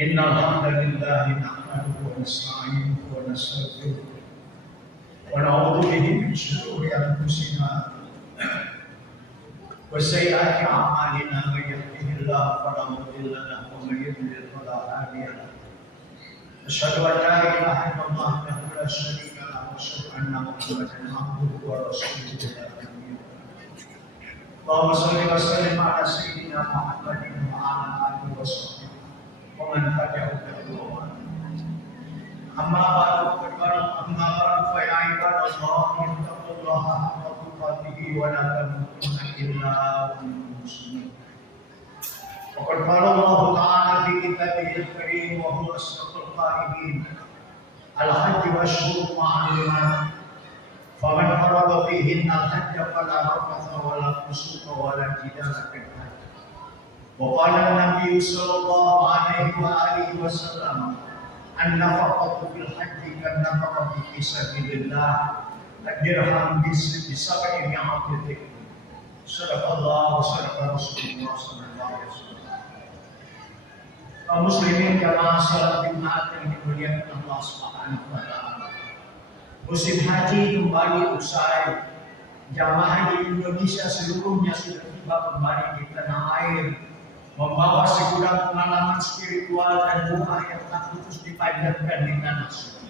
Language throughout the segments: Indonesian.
Innal hamdalillah nahmaduhu wa nasta'inuhu wa nastaghfiruh wa na'udzu bihi min shururi anfusina wa sayyiati a'malina may yahdihillahu fala mudilla lahu wa may yudlil fala hadiya lahu. Asyhadu an la ilaha illallah wahdahu la syarika lahu wa asyhadu anna Muhammadan abduhu wa rasuluhu. Allahumma shalli wa sallim ala sayyidina Muhammadin wa ala alihi wa sahbihi wa man tabi'ahum bi ihsan. Amma ba'du fa ya ibadallah ittaqullaha haqqa tuqatih wa la tamutunna illa wa antum muslimun. Wa qad qala Allah ta'ala fi kitabihi al-karim wa huwa asdaqul qa'ilin al-hajj ashhurun ma'lumat faman farada fihinna al-hajj fala rafatha wa la fusuqa wa la jidala fil hajj. Wa qala an-nabiy sallallahu alaihi wa alihi wasallam an-nafaqatu fil hajj kan-nafaqati fi sabilillah ad-dirham bi sab'i mi'ati dirham. Sadaqallah wa sadaqa Rasulullah sallallahu alaihi wasallam. Kaum muslimin jamaah salat Jumat yang dimuliakan Allah Subhanahu wa taala. Musim haji kembali usai. Jamaah haji Indonesia seluruhnya sudah tiba kembali di tanah air, membawa segudang pengalaman spiritual dan doa yang tak putus dipanjatkan di tanah suci.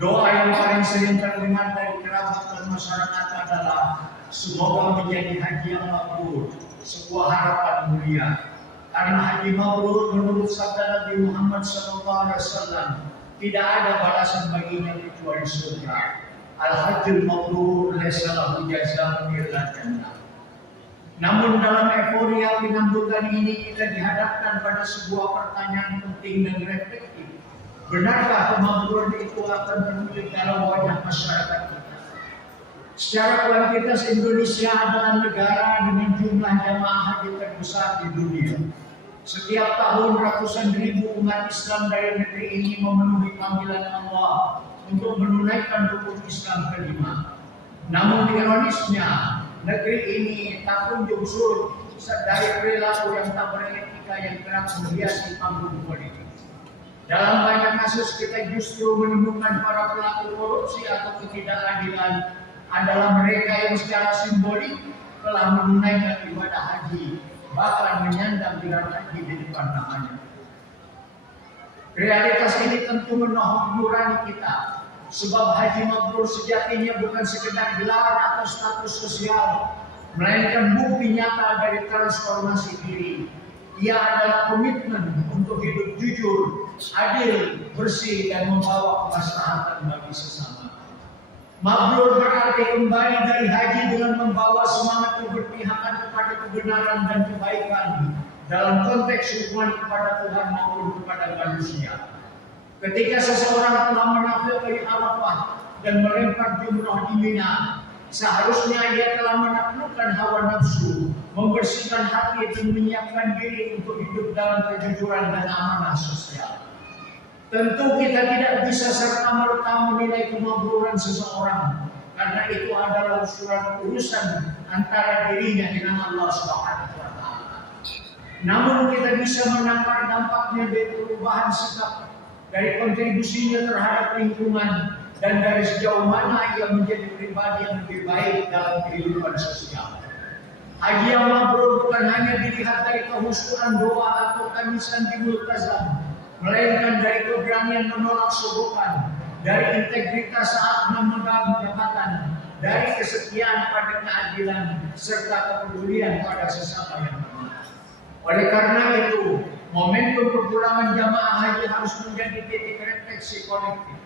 Doa yang paling sering terdengar dari kerabat dan masyarakat adalah semoga menjadi haji yang mabrur, sebuah harapan mulia. Karena haji mabrur menurut sabda Nabi Muhammad SAW tidak ada balasan baginya kecuali surga. Al-hajjul mabrur laysa lahu jazaa'un illa jannah. Namun dalam euforia penyambutan ini kita dihadapkan pada sebuah pertanyaan penting dan reflektif. Benarkah kemakmuran itu akan terwujud dalam wajah masyarakat kita? Secara kuantitas Indonesia adalah negara dengan jumlah jamaah haji terbesar di dunia. Setiap tahun ratusan ribu umat Islam dari negeri ini memenuhi panggilan Allah untuk menunaikan rukun Islam kelima. Namun ironisnya, negeri ini tak kunjung surut dari perilaku yang tak beretika yang kerap menghiasi panggung politik. Dalam banyak kasus kita justru menemukan para pelaku korupsi atau ketidakadilan adalah mereka yang secara simbolik telah menunaikan ibadah haji, bahkan menyandang gelar haji di depan namanya. Realitas ini tentu menohok nurani kita, sebab haji mabrur sejatinya bukan sekedar gelar atau status sosial, melainkan bukti nyata dari transformasi diri. Ia adalah komitmen untuk hidup jujur, adil, bersih, dan membawa kemaslahatan bagi sesama. Mabrur berarti kembali dari haji dengan membawa semangat keberpihakan kepada kebenaran dan kebaikan dalam konteks hubungan kepada Tuhan maupun kepada manusia. Ketika seseorang telah menaklukkan Arafah dan melempar jumrah di Mina, seharusnya ia telah menaklukkan hawa nafsu, membersihkan hati dan menyiapkan diri untuk hidup dalam kejujuran dan amanah sosial. Tentu kita tidak bisa serta-merta menilai kemabruran seseorang, karena itu adalah urusan antara dirinya dengan Allah Subhanahu wa taala. Namun kita bisa menangkap dampaknya dari perubahan sikap, dari kontribusinya terhadap lingkungan, dan dari sejauh mana ia menjadi pribadi yang lebih baik dalam kehidupan sosial. Haji yang mabrur bukan hanya dilihat dari kehusuan doa atau tamisan di multazam, melainkan dari keberanian menolak sogokan, dari integritas saat memegang jabatan, dari kesetiaan pada keadilan, serta kepedulian pada sesama yang lemah. Oleh karena itu, momentum kepulangan jamaah haji harus menjadi titik refleksi kolektif.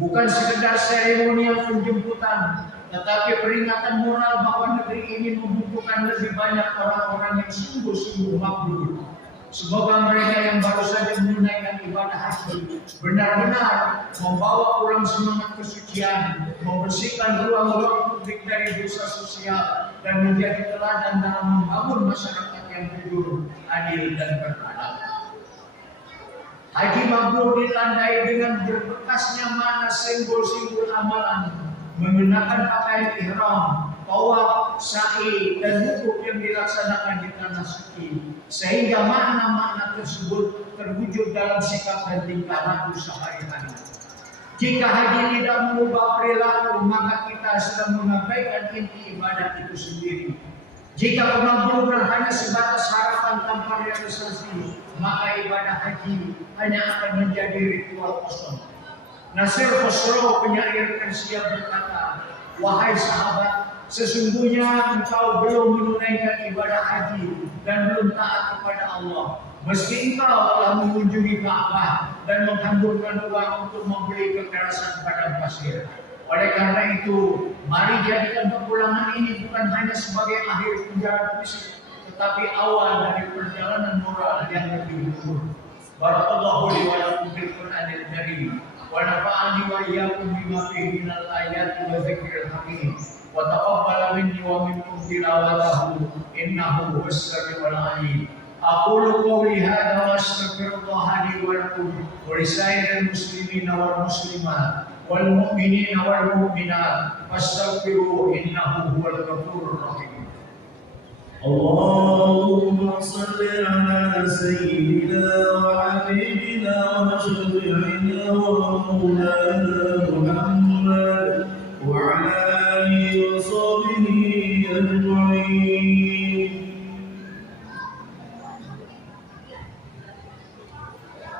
Bukan sekedar seremonial penjemputan, tetapi peringatan moral bahwa negeri ini membutuhkan lebih banyak orang-orang yang sungguh-sungguh mabrur. Semoga mereka yang baru saja menunaikan ibadah haji benar-benar membawa pulang semangat kesucian, membersihkan ruang-ruang publik dari dosa sosial, dan menjadi teladan dalam membangun masyarakat yang jujur, adil, dan beradab. Haji mabrur ditandai dengan berbekasnya mana simbol-simbol amalan, mengenakan pakaian ihram, tawaf, sa'i, dan wukuf yang dilaksanakan di tanah suci. sehingga makna-makna tersebut terwujud dalam sikap dan tingkah laku sehari-hari. Jika haji tidak mengubah perilaku, maka kita sedang mengabaikan inti ibadah itu sendiri. Jika pemabrukan hanya sebatas harapan tanpa realisasi, maka ibadah haji hanya akan menjadi ritual kosong. Nasir Khosrow, penyair Persia, berkata, "Wahai sahabat, sesungguhnya engkau belum menunaikan ibadah haji dan belum taat kepada Allah. Meski engkau telah mengunjungi Ka'bah dan menghamburkan uang untuk membeli kekerasan padang pasir. Oleh karena itu, mari jadikan pepulangan ini bukan hanya sebagai akhir perjalanan fisik, tetapi awal dari perjalanan moral yang lebih luhur." Barakallahu li wa lakum fil Qur'anil Karim wa nafa'ani wa iyyakum bima fihi minal ayati wa dzikril hakim wa taqabbal minni wa minkum tilawatahu innahu huwas samiul alim. Aqulu qawli hadza wa astaghfirullah li wa lakum wa lisairil muslimina wal muslimat wal mu'minina wal mu'minat fastaghfiruhu innahu huwal ghafurur rahim. اللهم صل على سيدنا وحبيبنا وشفيعنا ومولانا محمد وعلى آله وصحبه أجمعين.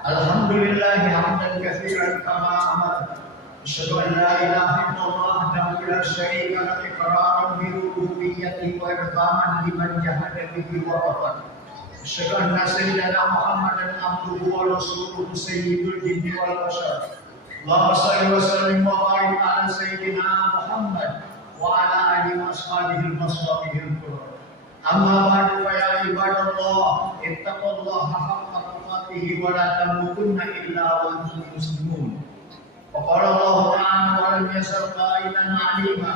Alhamdulillah hamdan katsiran kama amara. Asyhadu an la ilaha illallah wahdahu la syarika lahu iqraran bi rububiyyatihi wa irfaman liman jahada bihi wa kafara. Asyhadu anna sayyidana Muhammadan abduhu wa rasuluhu sayyidul jinni wal bashar. Allahumma shalli wa sallim wa barik ala sayyidina Muhammad wa ala alihi wa ashabihi al-mashabihi al-kiram. Amma ba'du fa ya ibadallah ittaqullaha haqqa tuqatih wa la tamutunna illa wa antum muslimun. وقال الله تعالى ولم يزل قائلا عليما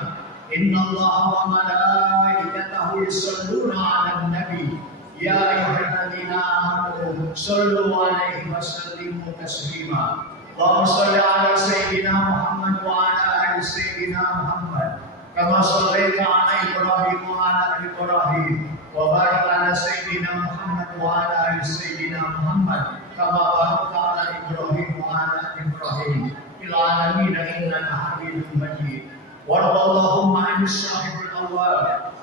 إن الله وملائكته يصلون على النبي يا أيها الذين آمنوا صلوا عليه وسلموا تسليما. اللهم صل على سيدنا محمد وعلى آل سيدنا محمد كما صليت على إبراهيم وعلى آل إبراهيم وبارك على سيدنا محمد وعلى آل سيدنا محمد كما باركت على إبراهيم وعلى آل إبراهيم العالمين إنك حميد مجيد. وارض اللهم عن الصاحب الأول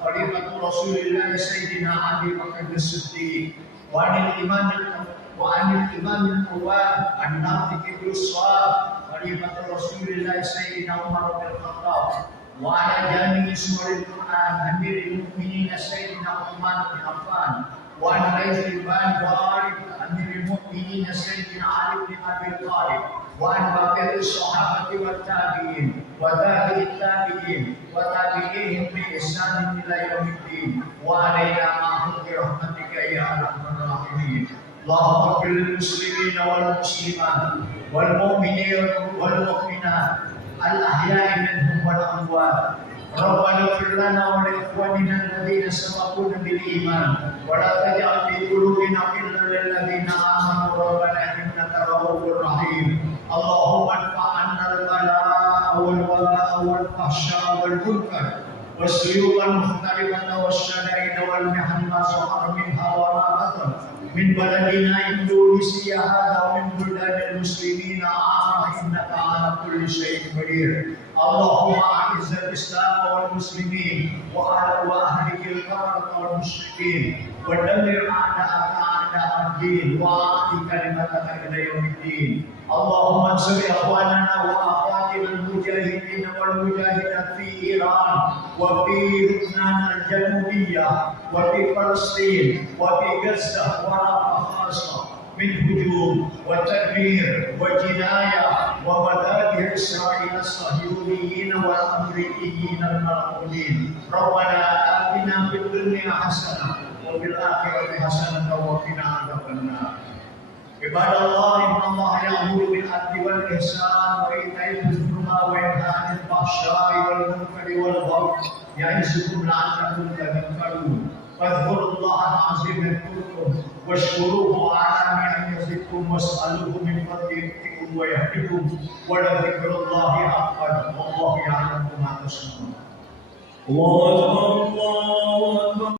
خليفة رسول الله سيدنا أبي بكر الصديق وعن الإمام القوام الناطق بالصواب خليفة رسول الله سيدنا عمر بن الخطاب وعلى جميع سور القرآن أمير المؤمنين سيدنا عثمان بن عفان وعن رئيس البان وارث أمير المؤمنين سيدنا علي بن أبي طالب وعن بقية الصحابة والتابعين وتابعي التابعين وتابعيهم بإحسان إلى يوم الدين وعلينا معهم برحمتك يا أرحم الراحمين. اللهم اغفر للمسلمين والمسلمات والمؤمنين والمؤمنات الأحياء منهم والأموات. ربنا اغفر لنا ولإخواننا الذين سبقونا بالإيمان ولا تجعل في قلوبنا غلا للذين آمنوا ربنا إنك رؤوف رحيم. اللهم ادفع عنا البلاء والوباء والفحشاء والمنكر والسيوف المختلفة والشدائد والمحن ما ظهر منها وما بطن من بلدنا إندونيسيا هذا ومن بلدان المسلمين عامة إنك على كل شيء قدير. اللهم أعز الإسلام والمسلمين وأهلك الكفرة والمشركين ودمر أعداءك أعداء الدين وأعطي كلمتك إلى يوم الدين. اللهم انصر إخواننا وأخواتنا المجاهدين والمجاهدات في إيران وفي لبنان الجنوبية وفي فلسطين وفي غزة ورفح خاصة من هجوم وتدمير وجناية ومذابح إسرائيل الصهيونيين والأمريكيين الملعونين. ربنا آتنا في الدنيا حسنة وفي الآخرة حسنة وقنا عذاب النار. عباد الله إن الله يأمر بالعدل والإحسان وإيتاء ذي القربى وينهى عن الفحشاء والمنكر والبغي يعظكم لعلكم تذكرون. فاذكروا الله العظيم يذكركم واشكروه على نعمه يزدكم واسألوه من فضله يؤتكم ويهدكم ولذكر الله أكبر والله يعلم ما تصنعون. الله أكبر.